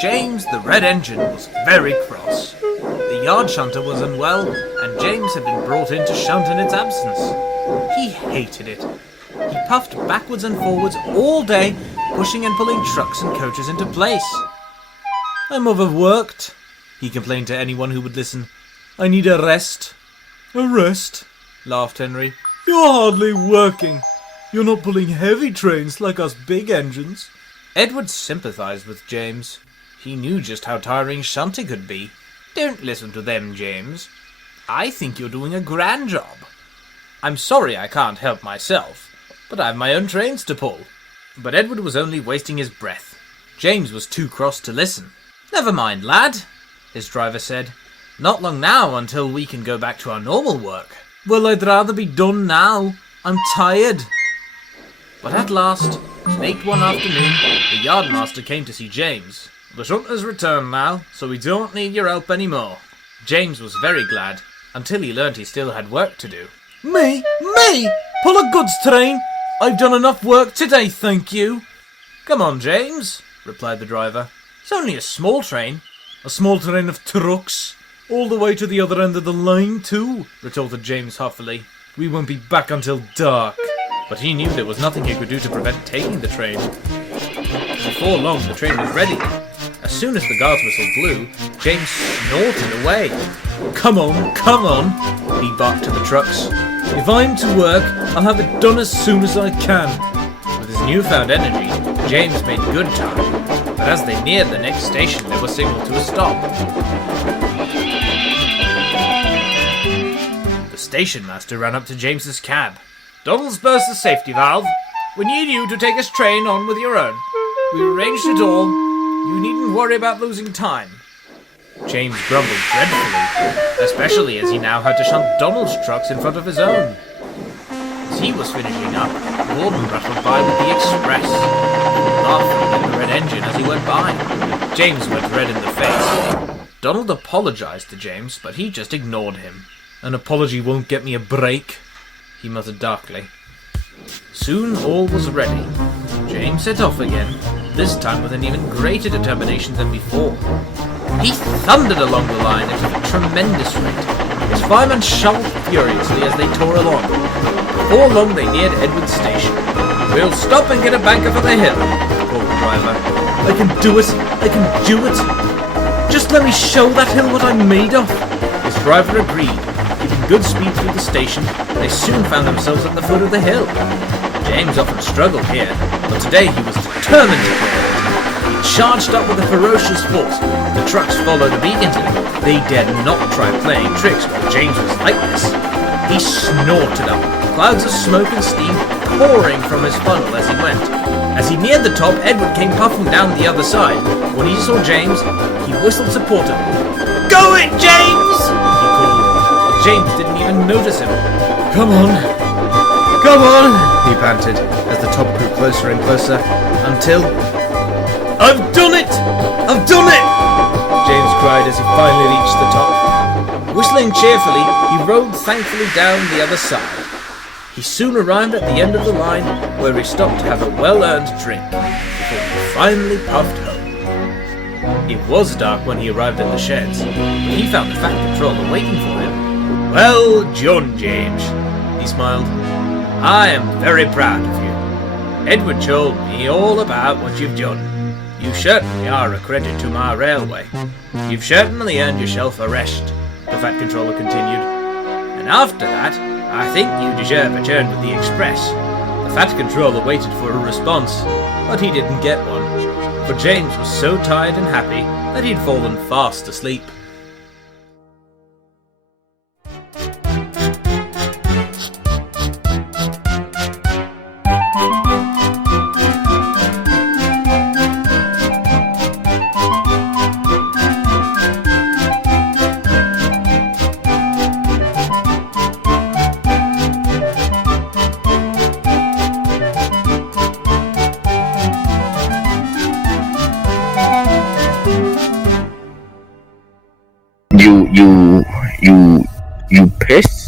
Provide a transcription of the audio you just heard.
James the Red Engine was very cross. The yard shunter was unwell, and James had been brought in to shunt in its absence. He hated it. He puffed backwards and forwards all day, pushing and pulling trucks and coaches into place. "I'm overworked," he complained to anyone who would listen. "I need a rest." "A rest?" laughed Henry. "You're hardly working. You're not pulling heavy trains like us big engines." Edward sympathized with James. He knew just how tiring shunting could be. "Don't listen to them, James. I think you're doing a grand job. I'm sorry I can't help myself, but I've my own trains to pull." But Edward was only wasting his breath. James was too cross to listen. "Never mind, lad," his driver said. "Not long now until we can go back to our normal work." "Well, I'd rather be done now. I'm tired." But at last, late one afternoon, the yardmaster came to see James. "The shunter's returned now, so we don't need your help anymore." James was very glad, until he learned he still had work to do. Me? Pull a goods train? I've done enough work today, thank you." "Come on, James," replied the driver. "It's only a small train." "A small train of trucks? All the way to the other end of the line, too," retorted James huffily. "We won't be back until dark." But he knew there was nothing he could do to prevent taking the train. Before long, the train was ready. As soon as the guard's whistle blew, James snorted away. Come on, he barked to the trucks. "If I'm to work, I'll have it done as soon as I can." With his newfound energy, James made good time, but as they neared the next station, they were signaled to a stop. The station master ran up to James's cab. "Donald's burst the safety valve. We need you to take his train on with your own. We arranged it all. You needn't worry about losing time." James grumbled dreadfully, especially as he now had to shunt Donald's trucks in front of his own. As he was finishing up, Gordon rattled by with the express, laughing at the Red Engine as he went by. James went red in the face. Donald apologized to James, but he just ignored him. "An apology won't get me a break," he muttered darkly. Soon all was ready. James set off again, this time with an even greater determination than before. He thundered along the line at a tremendous rate. His firemen shoveled furiously as they tore along. Before long they neared Edward's station. "We'll stop and get a banker for the hill," called the driver. I can do it. Just let me show that hill what I'm made of." His driver agreed. Keeping good speed through the station, they soon found themselves at the foot of the hill. James often struggled here, but today he was determined to clear it. He charged up with a ferocious force. The trucks followed obediently. They dared not try playing tricks while James was like this. He snorted up, clouds of smoke and steam pouring from his funnel as he went. As he neared the top, Edward came puffing down the other side. When he saw James, he whistled supportively. "Go it, James!" he called. But James didn't even notice him. Come on, he panted as the top grew closer and closer, until... I've done it! James cried as he finally reached the top. Whistling cheerfully, he rode thankfully down the other side. He soon arrived at the end of the line, where he stopped to have a well-earned drink, before he finally puffed home. It was dark when he arrived at the sheds, but he found the Fat Controller waiting for him. "Well done, James," he smiled. "I am very proud of you. Edward told me all about what you've done. You certainly are a credit to my railway. You've certainly earned yourself a rest," the Fat Controller continued. "And after that, I think you deserve a turn with the express." The Fat Controller waited for a response, but he didn't get one, for James was so tired and happy that he'd fallen fast asleep. You pissed?